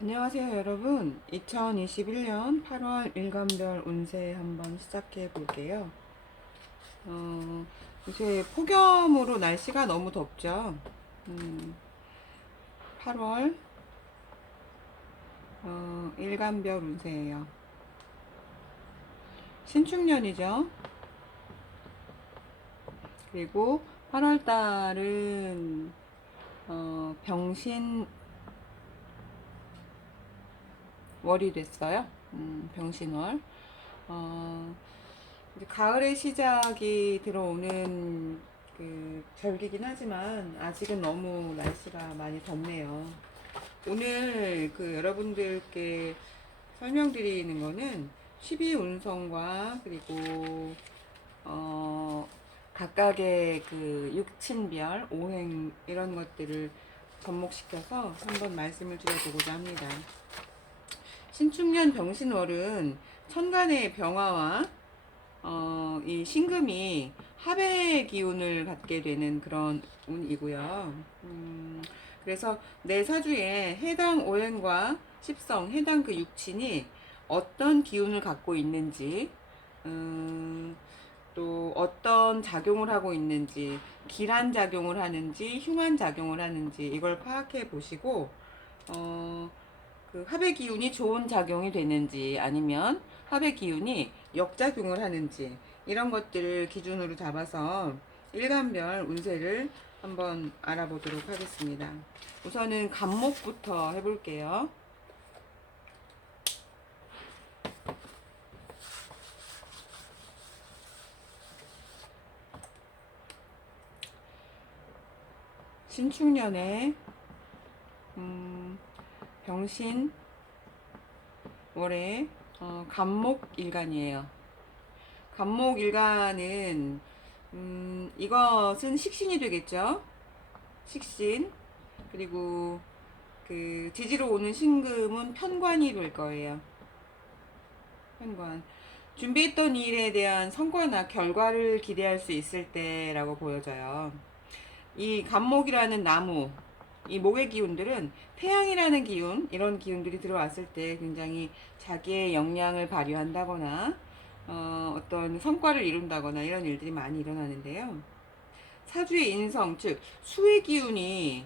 안녕하세요 여러분. 2021년 8월 일간별 운세 한번 시작해 볼게요. 요새 폭염으로 날씨가 너무 덥죠. 8월 일간별 운세예요. 신축년이죠. 그리고 8월 달은 병신월이 됐어요. 병신월. 어, 이제 가을의 시작이 들어오는 그 절기긴 하지만 아직은 너무 날씨가 많이 덥네요. 오늘 그 여러분들께 설명드리는 거는 12운성과 그리고 어 각각의 그 육친별, 오행 이런 것들을 접목시켜서 한번 말씀을 드려보고자 합니다. 신축년 병신월은 천간의 병화와 이 신금이 합의 기운을 갖게 되는 그런 운이고요. 그래서 내 사주에 해당 오행과 십성, 해당 그 육친이 어떤 기운을 갖고 있는지, 또 어떤 작용을 하고 있는지, 기란 작용을 하는지, 흉한 작용을 하는지 이걸 파악해 보시고, 어, 그 합의 기운이 좋은 작용이 되는지 아니면 합의 기운이 역작용을 하는지 이런 것들을 기준으로 잡아서 일간별 운세를 한번 알아보도록 하겠습니다. 우선은 간목부터 해볼게요. 신축년에 병신 월에 간목일간이에요. 간목일간은 이것은 식신이 되겠죠. 식신. 그리고 그 지지로 오는 신금은 편관이 될 거예요. 편관. 준비했던 일에 대한 성과나 결과를 기대할 수 있을 때라고 보여져요. 이 간목이라는 나무, 이 목의 기운들은 태양이라는 기운, 이런 기운들이 들어왔을 때 굉장히 자기의 역량을 발휘한다거나 어떤 성과를 이룬다거나 이런 일들이 많이 일어나는데요. 사주의 인성, 즉 수의 기운이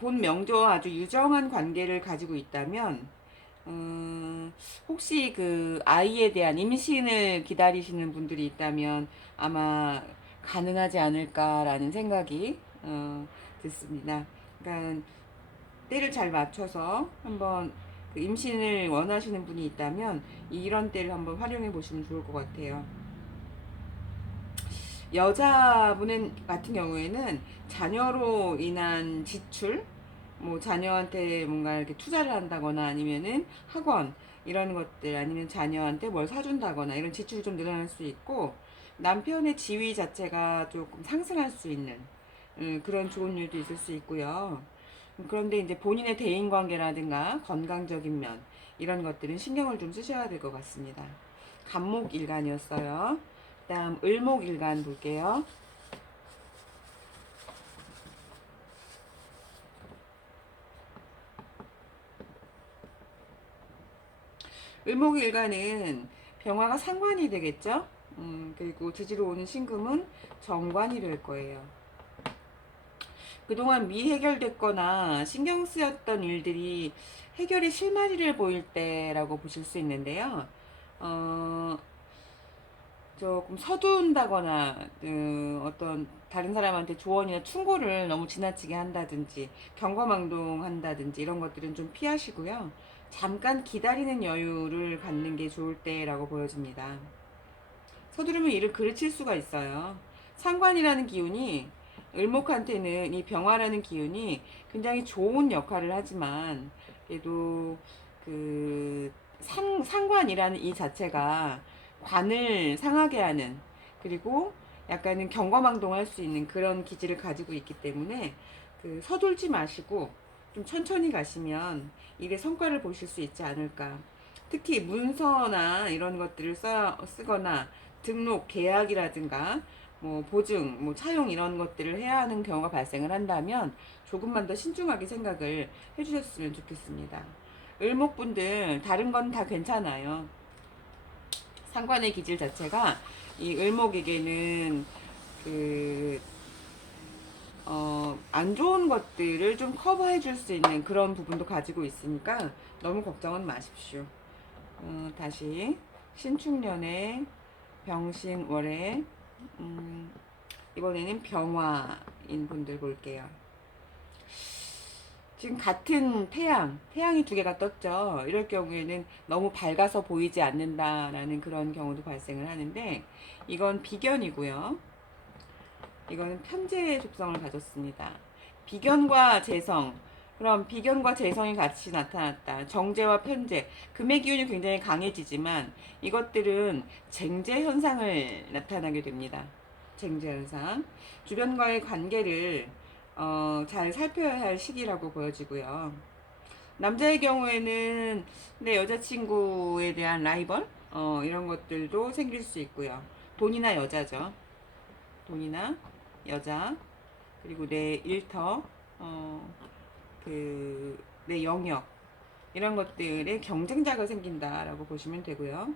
본 명조와 아주 유정한 관계를 가지고 있다면 혹시 그 아이에 대한 임신을 기다리시는 분들이 있다면 아마 가능하지 않을까라는 생각이 듣습니다. 그러니까 때를 잘 맞춰서 한번 그 임신을 원하시는 분이 있다면 이런 때를 한번 활용해 보시면 좋을 것 같아요. 여자분 같은 경우에는 자녀로 인한 지출, 뭐 자녀한테 뭔가 이렇게 투자를 한다거나 아니면은 학원 이런 것들 아니면 자녀한테 뭘 사준다거나 이런 지출이 좀 늘어날 수 있고 남편의 지위 자체가 조금 상승할 수 있는 그런 좋은 일도 있을 수 있고요. 그런데 이제 본인의 대인 관계라든가 건강적인 면 이런 것들은 신경을 좀 쓰셔야 될 것 같습니다. 간목일간이었어요. 그다음 을목일간 볼게요. 을목일간은 병화가 상관이 되겠죠. 그리고 지지로 오는 신금은 정관이 될 거예요. 그동안 미해결됐거나 신경 쓰였던 일들이 해결의 실마리를 보일 때라고 보실 수 있는데요. 어, 조금 서둔다거나 어떤 다른 사람한테 조언이나 충고를 너무 지나치게 한다든지 경거망동한다든지 이런 것들은 좀 피하시고요. 잠깐 기다리는 여유를 갖는 게 좋을 때라고 보여집니다. 서두르면 일을 그르칠 수가 있어요. 상관이라는 기운이 을목한테는 이 병화라는 기운이 굉장히 좋은 역할을 하지만 그래도 그 상관이라는 이 자체가 관을 상하게 하는 그리고 약간은 경거망동할 수 있는 그런 기질을 가지고 있기 때문에 그 서둘지 마시고 좀 천천히 가시면 일의 성과를 보실 수 있지 않을까. 특히 문서나 이런 것들을 쓰거나 등록, 계약이라든가 뭐 보증, 뭐 차용 이런 것들을 해야 하는 경우가 발생을 한다면 조금만 더 신중하게 생각을 해주셨으면 좋겠습니다. 을목분들 다른 건 다 괜찮아요. 상관의 기질 자체가 이 을목에게는 그 안 좋은 것들을 좀 커버해 줄 수 있는 그런 부분도 가지고 있으니까 너무 걱정은 마십시오. 다시 신축년의 병신월에 이번에는 병화인 분들 볼게요. 지금 같은 태양이 두 개가 떴죠. 이럴 경우에는 너무 밝아서 보이지 않는다라는 그런 경우도 발생을 하는데, 이건 비견이고요. 이거는 편재의 속성을 가졌습니다. 비견과 재성. 그럼 비견과 재성이 같이 나타났다. 정제와 편재. 금의 기운이 굉장히 강해지지만 이것들은 쟁제 현상을 나타나게 됩니다. 쟁제 현상. 주변과의 관계를 잘 살펴야 할 시기라고 보여지고요. 남자의 경우에는 내 여자친구에 대한 라이벌 이런 것들도 생길 수 있고요. 돈이나 여자죠. 돈이나 여자, 그리고 내 일터, 내 영역 이런 것들에 경쟁자가 생긴다라고 보시면 되고요.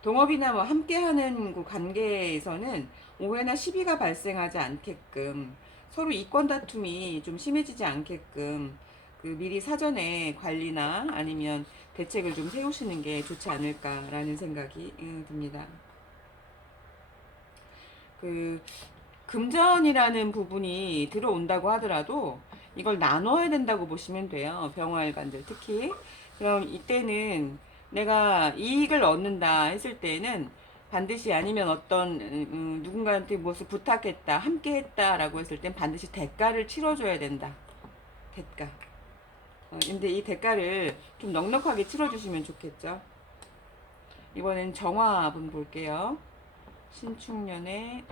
동업이나 뭐 함께하는 그 관계에서는 오해나 시비가 발생하지 않게끔, 서로 이권 다툼이 좀 심해지지 않게끔 그 미리 사전에 관리나 아니면 대책을 좀 세우시는 게 좋지 않을까라는 생각이 듭니다. 그 금전이라는 부분이 들어온다고 하더라도 이걸 나눠야 된다고 보시면 돼요. 병화일관들 특히. 그럼 이때는 내가 이익을 얻는다 했을 때는 반드시, 아니면 어떤 누군가한테 무엇을 부탁했다, 함께 했다라고 했을 땐 반드시 대가를 치러줘야 된다. 대가. 근데 이 대가를 좀 넉넉하게 치러주시면 좋겠죠. 이번엔 정화분 볼게요. 신축년의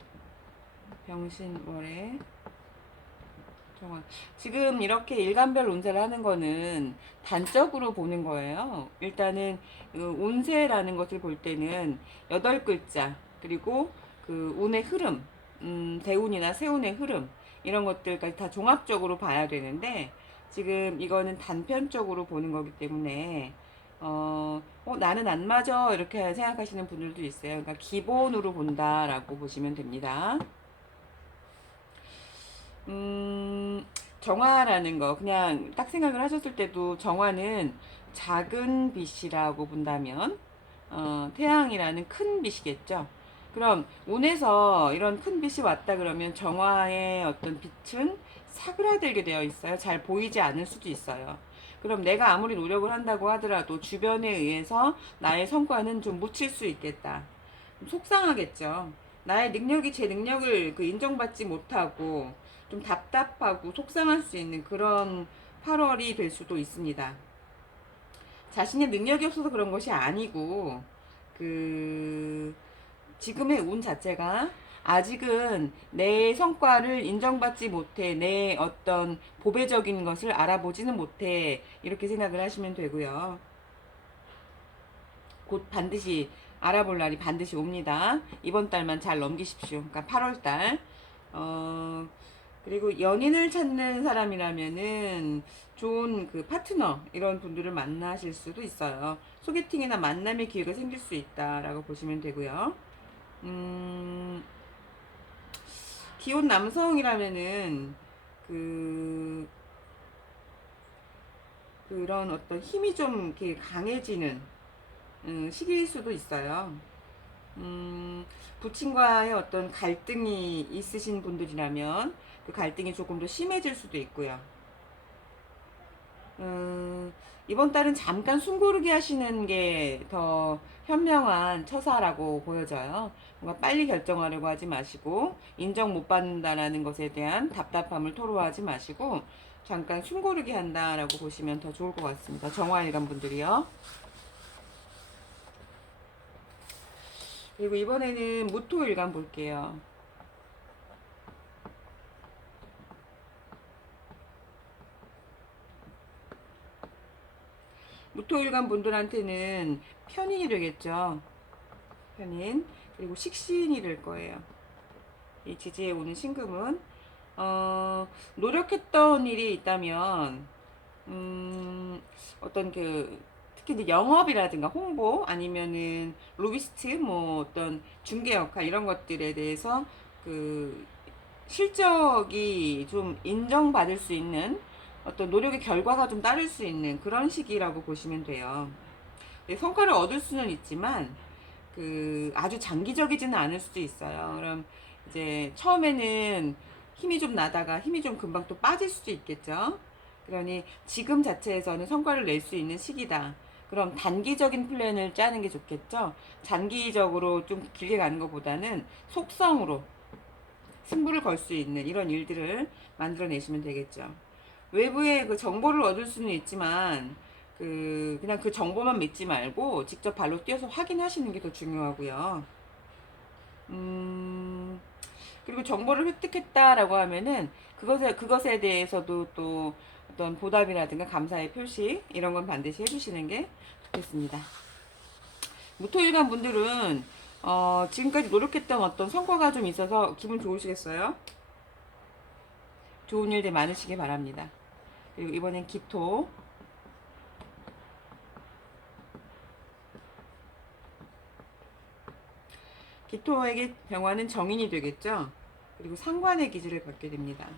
병신월에 정화. 지금 이렇게 일간별 운세를 하는 거는 단적으로 보는 거예요. 일단은 운세라는 것을 볼 때는 8글자, 그리고 그 운의 흐름, 대운이나 세운의 흐름 이런 것들까지 다 종합적으로 봐야 되는데, 지금 이거는 단편적으로 보는 거기 때문에 나는 안 맞아 이렇게 생각하시는 분들도 있어요. 그러니까 기본으로 본다라고 보시면 됩니다. 정화라는 거 그냥 딱 생각을 하셨을 때도, 정화는 작은 빛이라고 본다면 태양이라는 큰 빛이겠죠. 그럼 운에서 이런 큰 빛이 왔다 그러면 정화의 어떤 빛은 사그라들게 되어 있어요. 잘 보이지 않을 수도 있어요. 그럼 내가 아무리 노력을 한다고 하더라도 주변에 의해서 나의 성과는 좀 묻힐 수 있겠다. 속상하겠죠. 나의 능력이 제 능력을 인정받지 못하고 좀 답답하고 속상할 수 있는 그런 8월이 될 수도 있습니다. 자신의 능력이 없어서 그런 것이 아니고, 지금의 운 자체가 아직은 내 성과를 인정받지 못해, 내 어떤 보배적인 것을 알아보지는 못해, 이렇게 생각을 하시면 되고요. 곧 반드시 알아볼 날이 반드시 옵니다. 이번 달만 잘 넘기십시오. 그러니까 8월 달. 그리고 연인을 찾는 사람이라면은 좋은 그 파트너 이런 분들을 만나실 수도 있어요. 소개팅이나 만남의 기회가 생길 수 있다라고 보시면 되고요. 기혼 남성이라면은 그 그런 어떤 힘이 좀 이렇게 강해지는 시기일 수도 있어요. 부친과의 어떤 갈등이 있으신 분들이라면 그 갈등이 조금 더 심해질 수도 있고요. 이번 달은 잠깐 숨고르기 하시는 게 더 현명한 처사라고 보여져요. 뭔가 빨리 결정하려고 하지 마시고, 인정 못 받는다라는 것에 대한 답답함을 토로하지 마시고, 잠깐 숨고르기 한다라고 보시면 더 좋을 것 같습니다. 정화일간 분들이요. 그리고 이번에는 무토일간 볼게요. 무토일간 분들한테는 편인이 되겠죠. 편인. 그리고 식신이 될 거예요. 이 지지에 오는 신금은 노력했던 일이 있다면 음, 어떤 특히 이제 영업이라든가 홍보 아니면은 로비스트 뭐 어떤 중개 역할 이런 것들에 대해서 그 실적이 좀 인정받을 수 있는 어떤 노력의 결과가 좀 따를 수 있는 그런 시기라고 보시면 돼요. 성과를 얻을 수는 있지만 아주 장기적이지는 않을 수도 있어요. 그럼 이제 처음에는 힘이 좀 나다가 힘이 좀 금방 또 빠질 수도 있겠죠. 그러니 지금 자체에서는 성과를 낼 수 있는 시기다. 그럼 단기적인 플랜을 짜는 게 좋겠죠. 장기적으로 좀 길게 가는 것보다는 속성으로 승부를 걸 수 있는 이런 일들을 만들어내시면 되겠죠. 외부의 그 정보를 얻을 수는 있지만 그냥 그 정보만 믿지 말고 직접 발로 뛰어서 확인하시는 게 더 중요하고요. 음, 그리고 정보를 획득했다라고 하면은 그것에 대해서도 또 어떤 보답이라든가 감사의 표시 이런 건 반드시 해주시는 게 좋겠습니다. 무토일간 분들은 지금까지 노력했던 어떤 성과가 좀 있어서 기분 좋으시겠어요? 좋은 일들 많으시길 바랍니다. 그리고 이번엔 기토. 기토에게 병화는 정인이 되겠죠. 그리고 상관의 기질을 갖게 됩니다.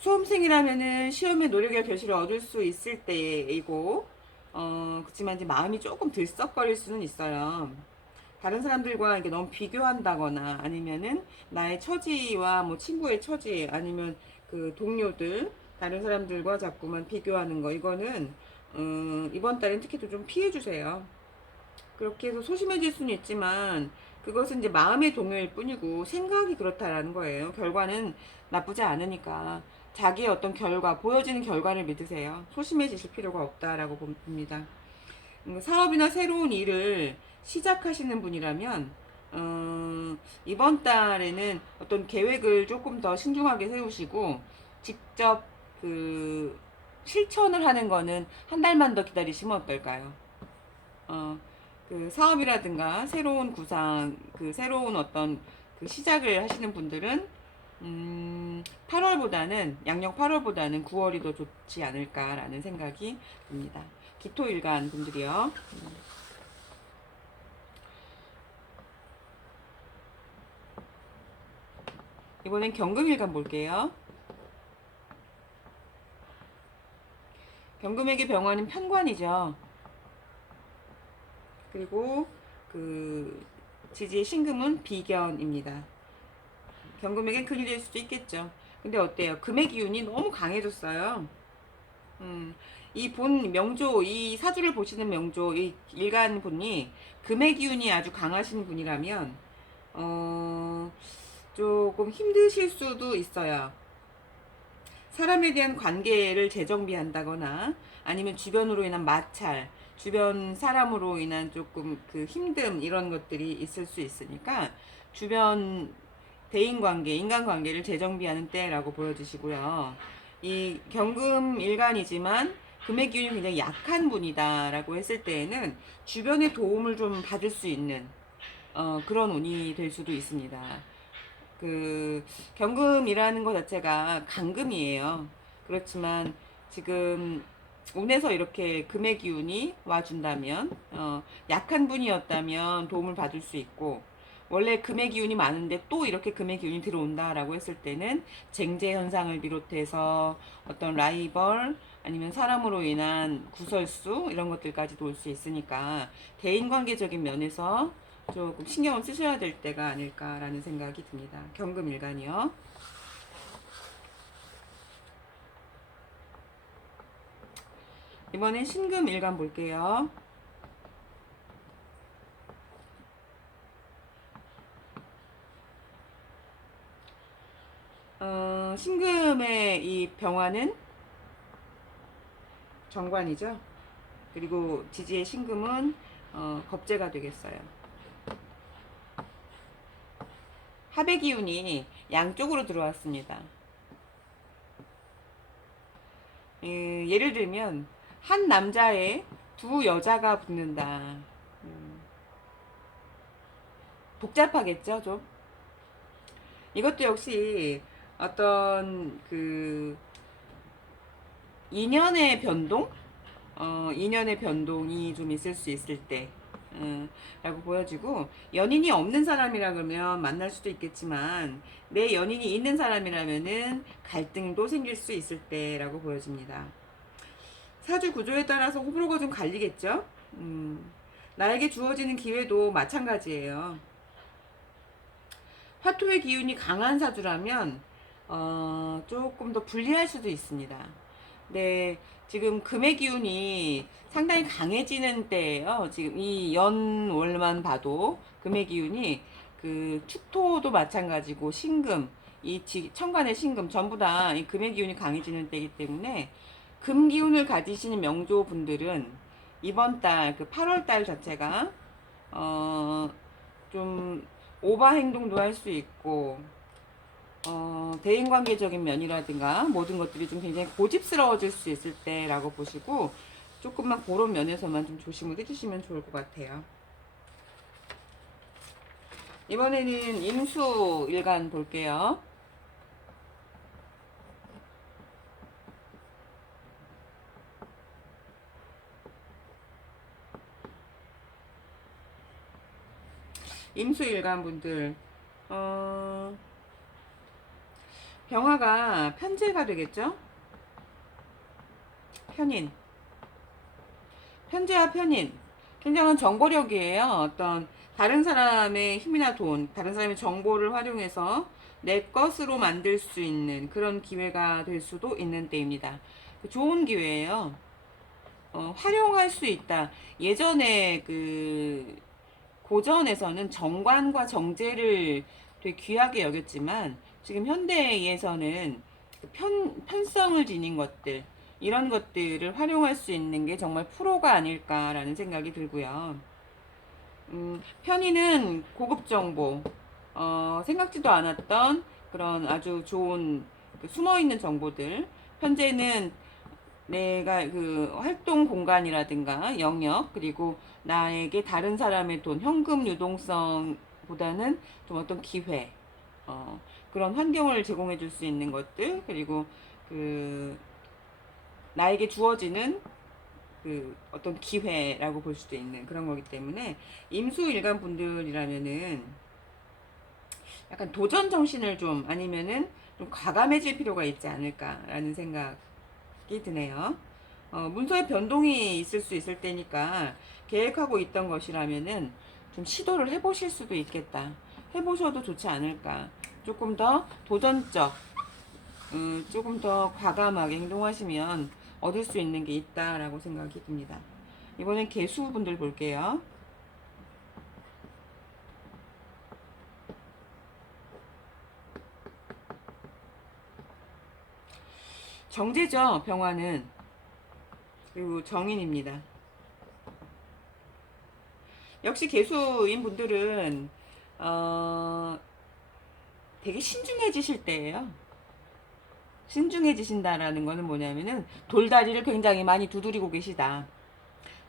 수험생이라면은 시험에 노력의 결실을 얻을 수 있을 때이고, 그렇지만 이제 마음이 조금 들썩거릴 수는 있어요. 다른 사람들과 이게 너무 비교한다거나 아니면은 나의 처지와 뭐 친구의 처지 아니면 그 동료들 다른 사람들과 자꾸만 비교하는 거 이거는 이번 달엔 특히 좀 피해 주세요. 그렇게 해서 소심해질 수는 있지만 그것은 이제 마음의 동요일 뿐이고 생각이 그렇다라는 거예요. 결과는 나쁘지 않으니까 자기의 어떤 결과, 보여지는 결과를 믿으세요. 소심해지실 필요가 없다라고 봅니다. 사업이나 새로운 일을 시작하시는 분이라면 이번 달에는 어떤 계획을 조금 더 신중하게 세우시고 직접 그 실천을 하는 거는 한 달만 더 기다리시면 어떨까요? 어, 사업이라든가 새로운 구상, 새로운 어떤 시작을 하시는 분들은 8월보다는 양력 8월보다는 9월이 더 좋지 않을까라는 생각이 듭니다. 기토일간 분들이요. 이번엔 경금일간 볼게요. 경금에게 병화는 편관이죠. 그리고 지지의 신금은 비견입니다. 경금에겐 큰일이 될 수도 있겠죠. 근데 어때요? 금의 기운이 너무 강해졌어요. 음, 이 본 명조, 이 사주를 보시는 명조, 이 일간 분이 금의 기운이 아주 강하신 분이라면, 어, 조금 힘드실 수도 있어요. 사람에 대한 관계를 재정비한다거나 아니면 주변으로 인한 마찰, 주변 사람으로 인한 조금 힘듦 이런 것들이 있을 수 있으니까 주변 대인 관계, 인간 관계를 재정비하는 때라고 보여지시고요. 이 경금 일간이지만 금의 기운이 굉장히 약한 분이다라고 했을 때에는 주변의 도움을 좀 받을 수 있는 그런 운이 될 수도 있습니다. 경금이라는 것 자체가 간금이에요. 그렇지만 지금 운에서 이렇게 금의 기운이 와준다면, 약한 분이었다면 도움을 받을 수 있고, 원래 금의 기운이 많은데 또 이렇게 금의 기운이 들어온다라고 했을 때는 쟁제 현상을 비롯해서 어떤 라이벌 아니면 사람으로 인한 구설수 이런 것들까지도 올 수 있으니까 대인관계적인 면에서 조금 신경을 쓰셔야 될 때가 아닐까라는 생각이 듭니다. 경금일간이요. 이번엔 신금일간 볼게요. 신금의 이 병화는 정관이죠. 그리고 지지의 신금은 겁재가 되겠어요. 합의 기운이 양쪽으로 들어왔습니다. 예를 들면 한 남자에 두 여자가 붙는다. 복잡하겠죠, 좀. 이것도 역시 어떤 인연의 변동? 인연의 변동이 좀 있을 수 있을 때, 라고 보여지고, 연인이 없는 사람이라 그러면 만날 수도 있겠지만, 내 연인이 있는 사람이라면은 갈등도 생길 수 있을 때라고 보여집니다. 사주 구조에 따라서 호불호가 좀 갈리겠죠? 나에게 주어지는 기회도 마찬가지예요. 화토의 기운이 강한 사주라면 조금 더 불리할 수도 있습니다. 네, 지금 금의 기운이 상당히 강해지는 때예요. 지금 이 연월만 봐도 금의 기운이 그 축토도 마찬가지고 신금, 천간의 신금 전부 다 이 금의 기운이 강해지는 때이기 때문에 금 기운을 가지시는 명조 분들은 이번 달 그 8월 달 자체가 좀 오바 행동도 할 수 있고 대인관계적인 면이라든가 모든 것들이 좀 굉장히 고집스러워질 수 있을 때라고 보시고 조금만 그런 면에서만 좀 조심을 해주시면 좋을 것 같아요. 이번에는 임수 일간 볼게요. 임수 일간 분들 병화가 편제가 되겠죠? 편인. 편제와 편인. 굉장한 정보력이에요. 어떤 다른 사람의 힘이나 돈, 다른 사람의 정보를 활용해서 내 것으로 만들 수 있는 그런 기회가 될 수도 있는 때입니다. 좋은 기회예요. 활용할 수 있다. 예전에 그 고전에서는 정관과 정제를 되게 귀하게 여겼지만 지금 현대에서는 편성을 지닌 것들 이런 것들을 활용할 수 있는 게 정말 프로가 아닐까라는 생각이 들고요. 편의는 고급 정보, 생각지도 않았던 그런 아주 좋은 그 숨어있는 정보들. 현재는 내가 그 활동 공간이라든가 영역, 그리고 나에게 다른 사람의 돈, 현금 유동성보다는 좀 어떤 기회, 그런 환경을 제공해 줄 수 있는 것들, 그리고 그 나에게 주어지는 그 어떤 기회라고 볼 수도 있는 그런 거기 때문에 임수 일간 분들이라면은 약간 도전 정신을 좀 아니면은 좀 과감해질 필요가 있지 않을까라는 생각이 드네요. 문서에 변동이 있을 수 있을 때니까 계획하고 있던 것이라면은 좀 시도를 해보실 수도 있겠다. 해보셔도 좋지 않을까. 조금 더 도전적, 조금 더 과감하게 행동하시면 얻을 수 있는 게 있다라고 생각이 듭니다. 이번엔 개수분들 볼게요. 정제죠, 병화는. 그리고 정인입니다. 역시 개수인 분들은 되게 신중해지실 때예요. 신중해지신다라는 거는 뭐냐면은 돌다리를 굉장히 많이 두드리고 계시다.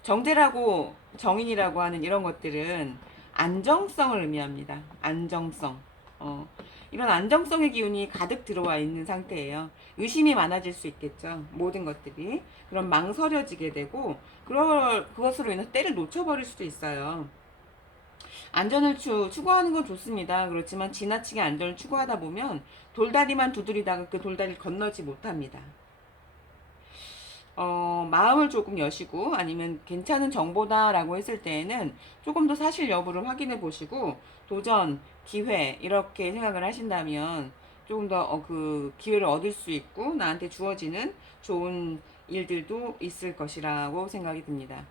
정제라고 정인이라고 하는 이런 것들은 안정성을 의미합니다. 안정성. 어, 이런 안정성의 기운이 가득 들어와 있는 상태예요. 의심이 많아질 수 있겠죠. 모든 것들이. 그럼 망설여지게 되고, 그것으로 인해서 때를 놓쳐버릴 수도 있어요. 안전을 추구하는 건 좋습니다. 그렇지만 지나치게 안전을 추구하다 보면 돌다리만 두드리다가 그 돌다리를 건너지 못합니다. 마음을 조금 여시고 아니면 괜찮은 정보다라고 했을 때에는 조금 더 사실 여부를 확인해 보시고 도전, 기회 이렇게 생각을 하신다면 조금 더 그 기회를 얻을 수 있고 나한테 주어지는 좋은 일들도 있을 것이라고 생각이 듭니다.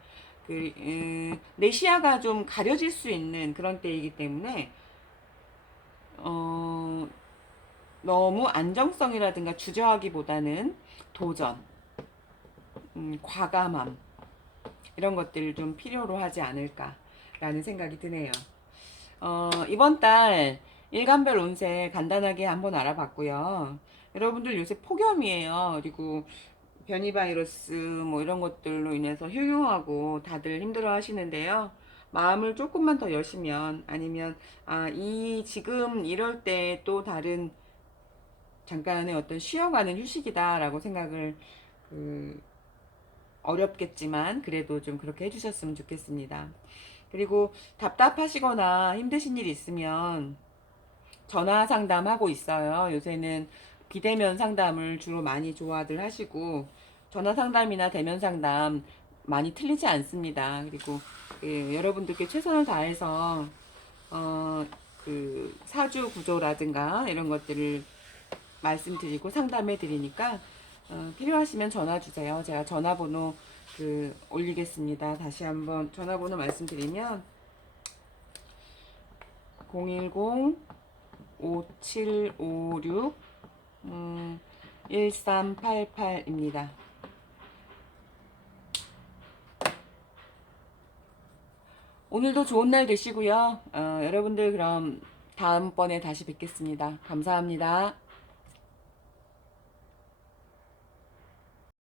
내 시야가 좀 가려질 수 있는 그런 때이기 때문에 어, 너무 안정성이라든가 주저하기보다는 도전, 과감함 이런 것들을 좀 필요로 하지 않을까라는 생각이 드네요. 이번 달 일간별 운세 간단하게 한번 알아봤고요. 여러분들 요새 폭염이에요. 그리고 변이 바이러스 뭐 이런 것들로 인해서 휴유하고 다들 힘들어 하시는데요. 마음을 조금만 더 여시면 아니면 이 지금 이럴 때 또 다른 잠깐의 어떤 쉬어가는 휴식이다라고 생각을 그 어렵겠지만 그래도 좀 그렇게 해주셨으면 좋겠습니다. 그리고 답답하시거나 힘드신 일 있으면 전화 상담하고 있어요. 요새는 비대면 상담을 주로 많이 좋아들 하시고 전화 상담이나 대면 상담 많이 틀리지 않습니다. 그리고 여러분들께 최선을 다해서 어, 그 사주 구조라든가 이런 것들을 말씀드리고 상담해 드리니까 필요하시면 전화 주세요. 제가 전화번호 올리겠습니다. 다시 한번 전화번호 말씀드리면 010 5756 1388입니다. 오늘도 좋은 날 되시고요. 여러분들 그럼 다음번에 다시 뵙겠습니다. 감사합니다.